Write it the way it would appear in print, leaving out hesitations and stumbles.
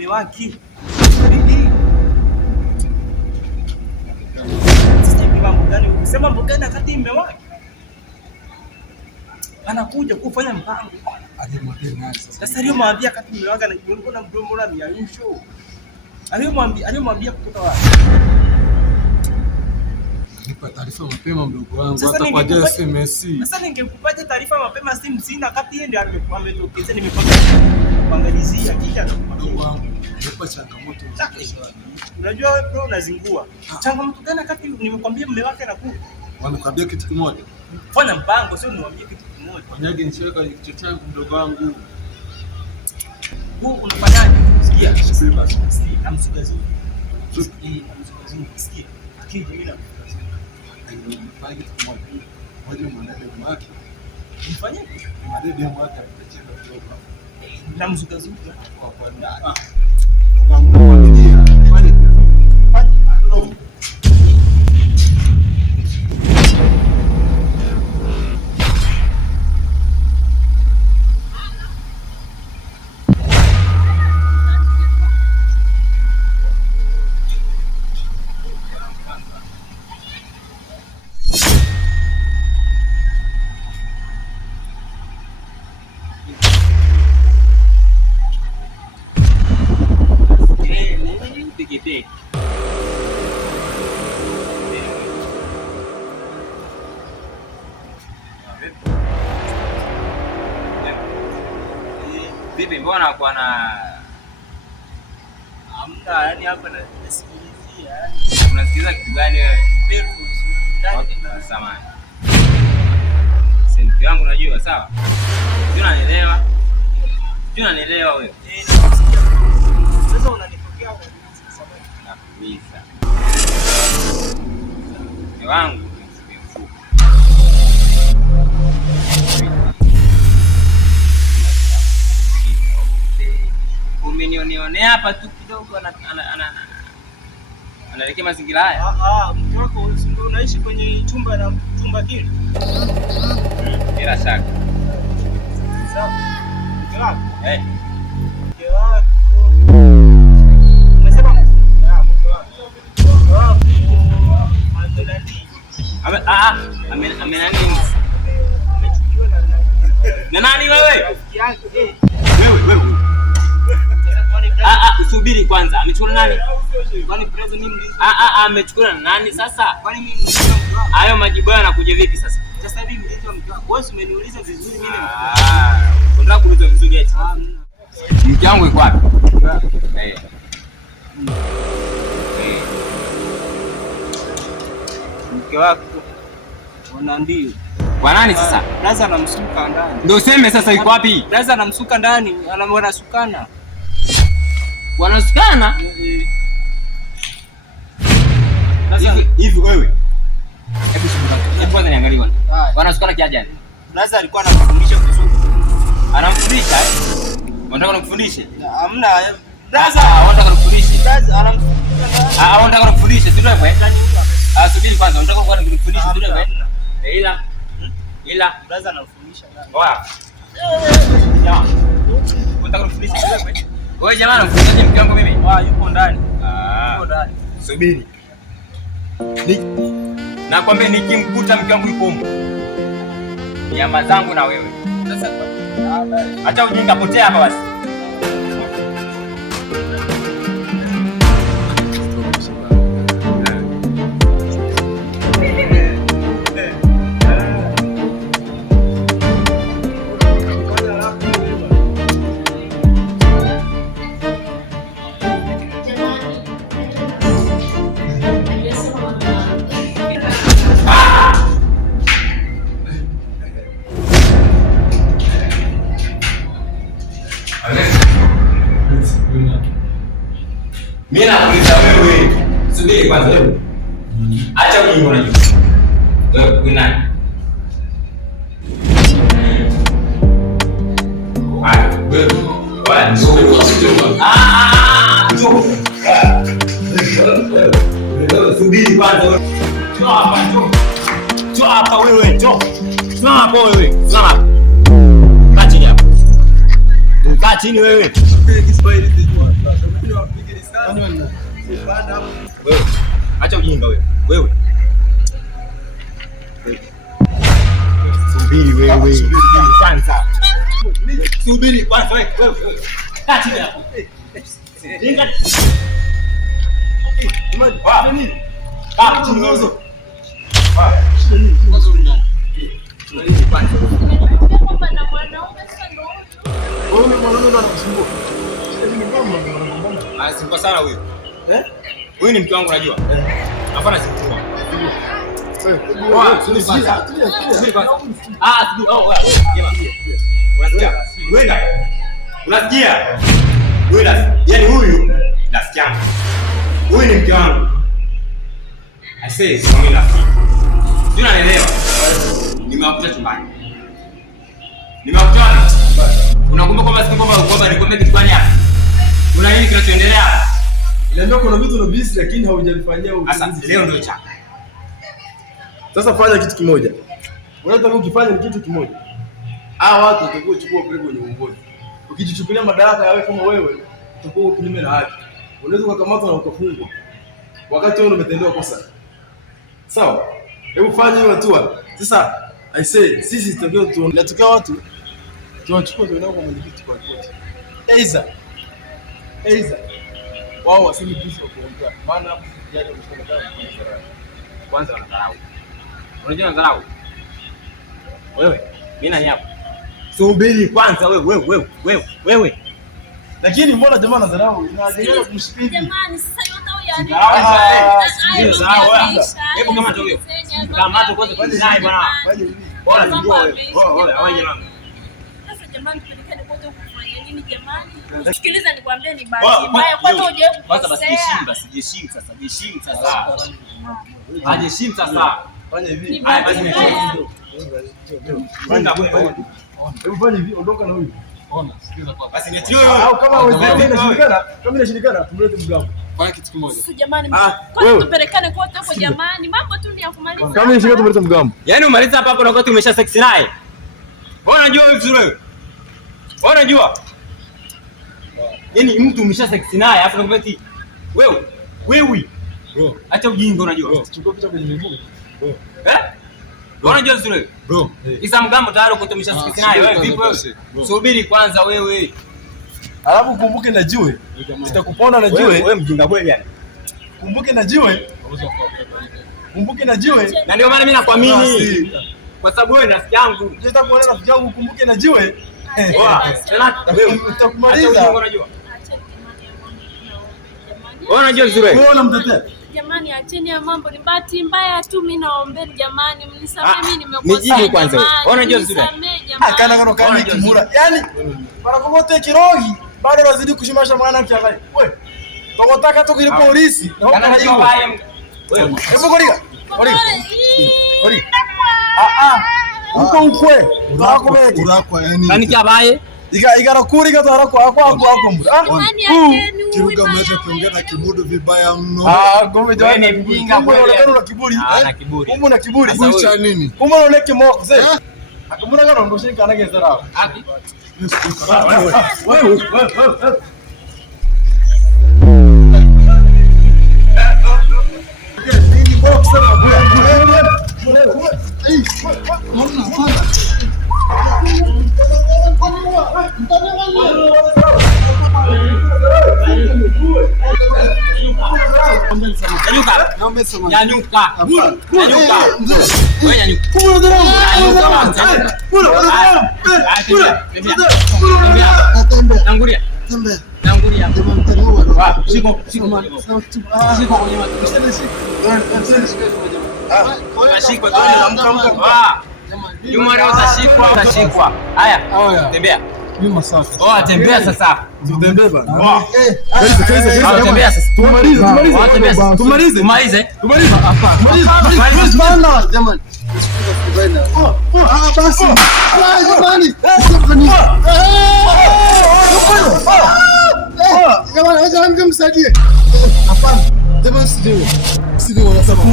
mume wake. Sasa hivi mambo gani? Ukisema mambo gani wakati mume wake anakuja kufanya mpango? Sasa aliyomwambia kati mume wake anajiona na mdomo la miaisho. Aliyomwambia kutoka wapi? Nipa taarifa mapema mdogo wangu hata kwa SMS. Sasa ningekupaje taarifa mapema, simu sina, kati yeye ndiye ametokeza, nimepangalizia kisha mdogo wangu. Nipa changamoto sana. Unajua wewe bro unazingua. Changamoto gani kati nimekwambia mume wake anakuja? Wanakwambia kitu kimoja. Fanya mpango, sio niwaambie kitu kimoja. Fanyage nicheka kitu changu mdogo wangu. Wewe unafanyaje? Sikia, subiri basi. Sikia, namsukazi. Sikia. Akija mimi na fanya kitu kimoja. Moja mwanadamu wake. Mfanye? Mwanadamu wake atacheza kidogo. Namsukazuka kwa ndani. Fanya. Vipi, mbona kwa na amna, yani hapa nasikilizia, yani unasikiliza kitu gani wewe? Okay, samahani. Senti yangu unajua sawa? Unanielewa? Unanielewa wewe? Sasa unanipokea kwa samahani. Nakuuliza. Ni wangu mfuko. Umenionea hapa tu kidogo anaelekea mazingira haya. Mke wako ndio unaishi kwenye chumba kile? Bila shaka. Sawa. Mke wako? Mke wako. Umesema mke wako. Amenani? Na nani wewe? Wewe. Usubiri kwanza. Amechukua nani? Kwani prezo mimi? Amechukua nani sasa? Kwani mimi hayo majibu yanakuja vipi sasa? Sasa hivi mlito mke wako. Wewe umeniuliza vizuri mimi. Unataka kuuliza vizuri eti. Mke wangu yuko wapi? Mke wako ona ndio. Kwa nani sasa? Blaza anamsuka ndani. Ndio useme sasa yuko wapi? Blaza anamsuka ndani, wanasukana. Wanasukana? Hivi wewe. Hebu kwanza niangalie bwana. Wanasukana kiaje yani? Blaza alikuwa anamfundisha kusuka. Anamfundisha? Unataka nikufundishe? Hamna. Blaza unataka nikufundishe? Blaza anamfundisha. Unataka nikufundishe sio wewe? Subiri kwanza, unataka kwa nikufundishe sio wewe? Ila blaza anamfundisha ndani. Oa. Jamaa. Unataka nikufundishe sio wewe? Wewe jamaa unamfundisha mke wangu mimi? Yuko ndani. Yuko ndani. Subiri. Nakwambia nikimkuta mke wangu yuko huko. Nyama zangu na wewe. Sasa acha ujinga, potea hapa basi. Mimi nakuuliza wewe. Subiri kwanza wewe. Acha ujinga unajua. Wewe ni nani? Wewe nzuri kwa njoo. Subiri kwanza. Njoo hapa wewe, njoo. Njoo hapa wewe. Njoo hapa. Kachi hapa. Kaa chini wewe. Wewe. Acha ujinga wewe. Wewe. Subiri wewe. Kwanza. Subiri kwanza wewe. Kaa chini hapo. Jinga. Kaa chini wewe. Simpa sana huyu. Huyu ni mke wangu unajua. Hapana simtua. Unasikia? Yaani huyu rafiki yangu. Huyu ni mke wangu. I say so mimi rafiki. Sio unaelewa? Nimewakuta chumbani. Nimewakuta. Unakumbuka kwamba kwamba nikwambia kitu gani hapa? Kuna nini kinachoendelea? Ndio kuna vitu na visi lakini haujalifanyia sasa leo ndio chaka. Sasa fanya kitu kimoja. Unataka ukifanya kitu kimoja. Hao watu watakuwa chukua pale kwenye uongozi. Ukijichukulia madaraka yawe kama wewe, utakuwa kinyume na haki. Unaweza kukamatwa na ukafungwa. Wakati wewe umetendewa kosa. Sawa? Hebu fanya hiyo hatua. Sasa I say sisi tunatokea watu tunachukua tunao kwa mwenyekiti kwa koti. Eiza. Wao wasemi kitu kwa kuongea. Maana yale mshikana kwanza wanadharau. Unajua wanadharau? Wewe, mimi nani hapo? Subiri kwanza wewe. Lakini mbona jamaa anadharau? Inaendelea kumshikili. Jamani sasa yote huyo hebu kama tu huyo. Kama tu kwanza kwani naye bwana. Bora ndio wewe. Hawa jamani. Sasa jamani tulikane kote kufanya nini jamani? Sikiliza nikwambie ni bahati mbaya kwanza uje kwanza basi heshimu sasa. Hajiheshimu sasa. Fanya hivi. Haya basi hebu fanya hivi, ondoka na huyu. Ona, sikiza kwa. Basi niachie wewe. Au kama wewe inashirikana, tumlete mgambo. Fanya kitu kimoja. Sasa jamani, kwanza tupelekane kote hapo jamani. Mambo tu ni ya kumaliza. Kama inashirikana tumlete mgambo. Yaani umaliza hapa hapo na wakati umesha sex naye. Bwana unajua wewe vizuri wewe. Bwana unajua. Yaani mtu umesha sex naye afu nakwambia wewe. Bro, acha ujinga unajua. Chukua picha kwenye miguu. Bro. Bwana unajua vizuri wewe. Bro. Isa mgambo tayari uko umesha sex naye wewe vipi wewe? Subiri kwanza wewe. Alafu kumbuke na jiwe. Sitakupona na jiwe. Wewe mjinga kweli yani. Kumbuke na jiwe. Na ndio maana mimi nakuamini. Kwa sababu wewe rafiki yangu. Unataka kuona rafiki yangu kumbuke na jiwe. Tena wewe utakumaliza. Unajua. Wewe unajua vizuri wewe. Wewe unamtetea. Jamani acheni ya mambo, ni bahati mbaya tu, mimi naombeni jamani, mnisamehe mimi nimekosa. Nijibu kwanza wewe. Unajua vizuri. Kana kimura. Yaani barakomote kirogi bado lazidi kushimasha mwana kiangai. Wewe. Tokotaka tu kile polisi. Kana hiyo wewe. Hebu koriga. Uko ukwe. Urakwa yani. Kani kiabaye? Igara kuri gatara kwa mbura. Kiruga mnacho kiongea na kimudu vibaya mno. Gome wewe ni mpinga kwa hiyo na kiburi. Na kiburi. Kumbe na kiburi. Kucha nini? Kumbe unaoneke moko ze. Akamura kana ndo shika na gezera. Hapi. Wewe. Nini box sana bure. Nyanyuka. Wewe nyanyuka. Tangulia. Shiko kwenye utashikwa. Juma leo utashikwa. Haya, tembea. Mimi safi. Tembea sasa. Tutembee bana. Tembea sasa. Tumalize. Bana jamani. Basi. Jamani. Jamani, acha msaidie. Hapana. Jamani, sio. Sio wanasema.